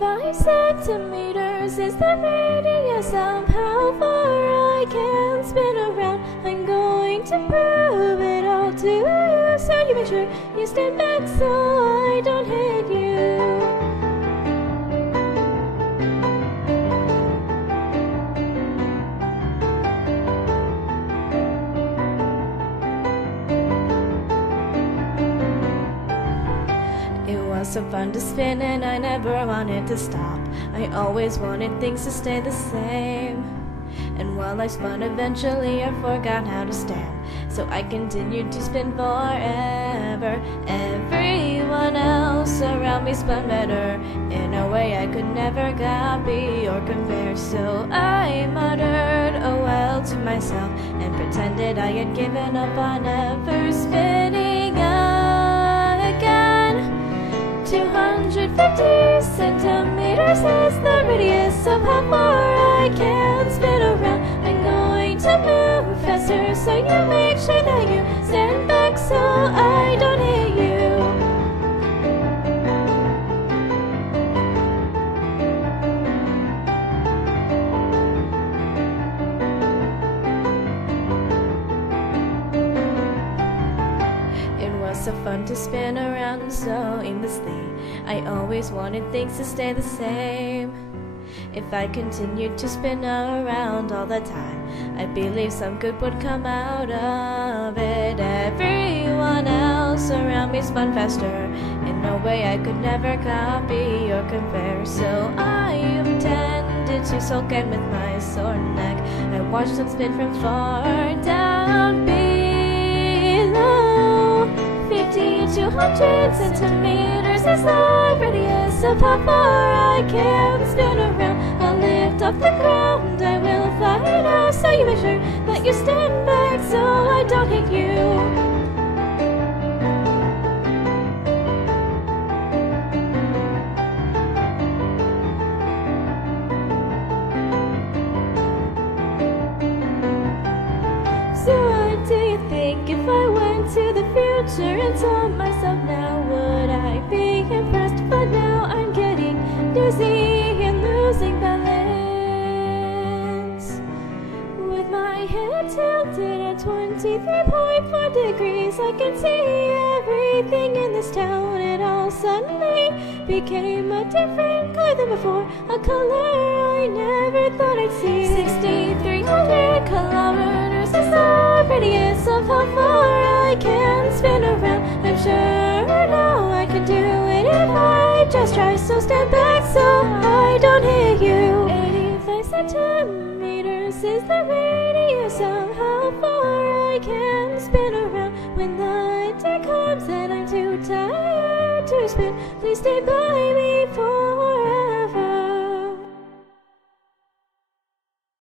85 centimeters is the radius of how far I can spin around. I'm going to prove it all to you, so you make sure you stand back so I don't hit you. It was so fun to spin and I never wanted to stop. I always wanted things to stay the same. And while I spun, eventually I forgot how to stand, so I continued to spin forever. Everyone else around me spun better, in a way I could never copy or compare. So I muttered oh well to myself and pretended I had given up on ever spinning again. 250 centimeters is the radius of how far I can spin around. I'm going to move faster, so you make sure that you stand back so I don't hit you. It was so fun to spin around so aimlessly. I always wanted things to stay the same. If I continued to spin around all the time, I believe some good would come out of it. Everyone else around me spun faster, in a way I could never copy or compare. So I pretended to sulk, and with my sore neck I watched them spin from far down below. 50 to 100 centimeters is the radius of how far I can spin around. I'll lift off the ground, I will fly now, so you make sure that you stand back so I don't hit you. So what do you think if I went to the future and told myself now, would I be impressed? But now I'm getting dizzy and losing balance. With my head tilted at 23.4 degrees, I can see everything in this town. It all suddenly became a different color than before, a color I never thought I'd see. 6,300 kilometers is the radius of how far I can spin around. I'm sure now I can do it if I just try, so stand back so I don't hit you. 85 centimeters is the radius of how far I can spin around. When the day comes and I'm too tired to spin, please stay by me.